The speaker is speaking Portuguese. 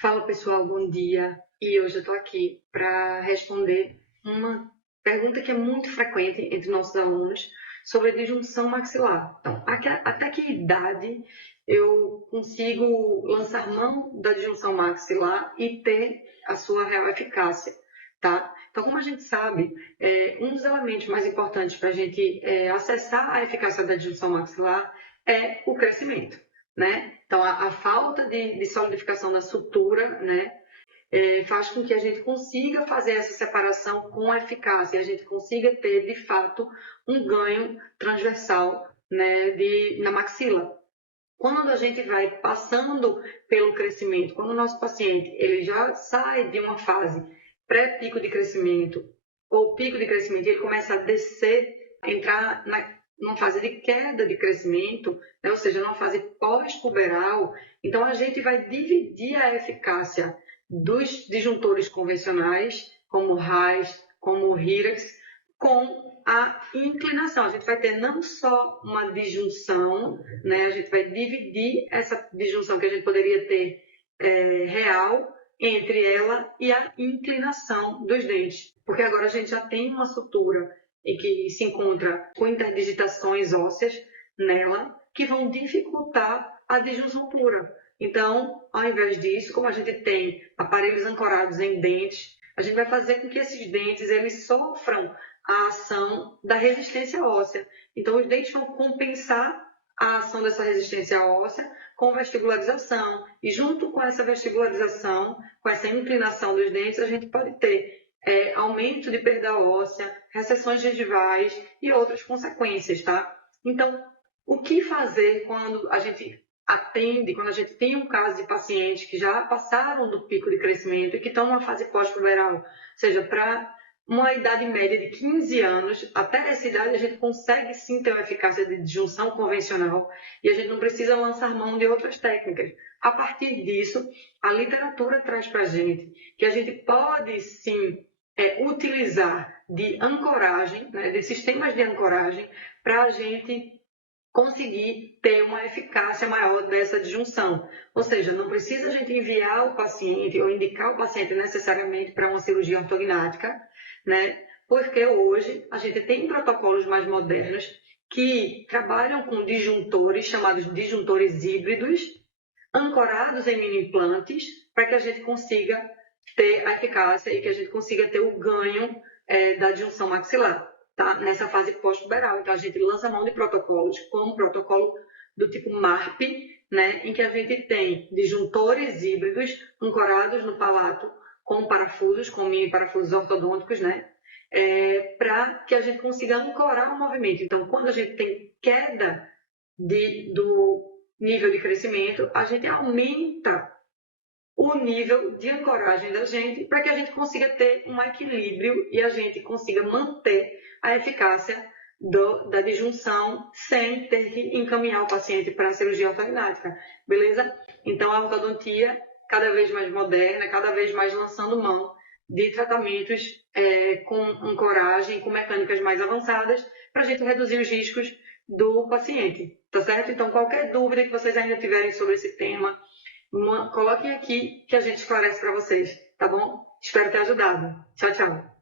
Fala pessoal, bom dia. E hoje eu estou aqui para responder uma pergunta que é muito frequente entre nossos alunos sobre a disjunção maxilar. Então, até que idade eu consigo lançar mão da disjunção maxilar e ter a sua real eficácia, tá? Então, como a gente sabe, um dos elementos mais importantes para a gente acessar a eficácia da disjunção maxilar é o crescimento, né? Então, a falta de solidificação da sutura, né, faz com que a gente consiga fazer essa separação com eficácia, a gente consiga ter, de fato, um ganho transversal, né, na maxila. Quando a gente vai passando pelo crescimento, quando o nosso paciente ele já sai de uma fase pré-pico de crescimento ou pico de crescimento, ele começa a descer, entrar numa fase de queda de crescimento, né? Ou seja, numa fase pós-puberal, então a gente vai dividir a eficácia dos disjuntores convencionais, como o RAIS, como o RIRAX, com a inclinação. A gente vai ter não só uma disjunção, né? A gente vai dividir essa disjunção que a gente poderia ter real entre ela e a inclinação dos dentes. Porque agora a gente já tem uma sutura em que se encontra com interdigitações ósseas nela que vão dificultar a disjunção pura. Então, ao invés disso, como a gente tem aparelhos ancorados em dentes, a gente vai fazer com que esses dentes eles sofram a ação da resistência óssea. Então, os dentes vão compensar a ação dessa resistência óssea com vestibularização. E junto com essa vestibularização, com essa inclinação dos dentes, a gente pode ter aumento de perda óssea, recessões gengivais e outras consequências, tá? Então, o que fazer quando a gente atende, quando a gente tem um caso de pacientes que já passaram do pico de crescimento e que estão numa fase pós-puberal, ou seja, para uma idade média de 15 anos, até essa idade a gente consegue sim ter uma eficácia de disjunção convencional e a gente não precisa lançar mão de outras técnicas. A partir disso, a literatura traz para a gente que a gente pode sim utilizar de ancoragem, né, de sistemas de ancoragem, para a gente conseguir ter uma eficácia maior dessa disjunção. Ou seja, não precisa a gente enviar o paciente ou indicar o paciente necessariamente para uma cirurgia ortognática, né? Porque hoje a gente tem protocolos mais modernos que trabalham com disjuntores, chamados disjuntores híbridos, ancorados em mini implantes, para que a gente consiga ter a eficácia e que a gente consiga ter o ganho da disjunção maxilar, tá? Nessa fase pós-puberal. Então, a gente lança mão de protocolos, como o protocolo do tipo MARP, né? Em que a gente tem disjuntores híbridos ancorados no palato com parafusos, com mini parafusos ortodônticos, né? Para que a gente consiga ancorar o movimento. Então, quando a gente tem queda do nível de crescimento, a gente aumenta o nível de ancoragem da gente para que a gente consiga ter um equilíbrio e a gente consiga manter a eficácia da disjunção sem ter que encaminhar o paciente para a cirurgia ortognática, beleza? Então, a ortodontia cada vez mais moderna, cada vez mais lançando mão de tratamentos com ancoragem, com mecânicas mais avançadas, para a gente reduzir os riscos do paciente, tá certo? Então, qualquer dúvida que vocês ainda tiverem sobre esse tema, coloquem aqui que a gente esclarece para vocês, tá bom? Espero ter ajudado. Tchau, tchau.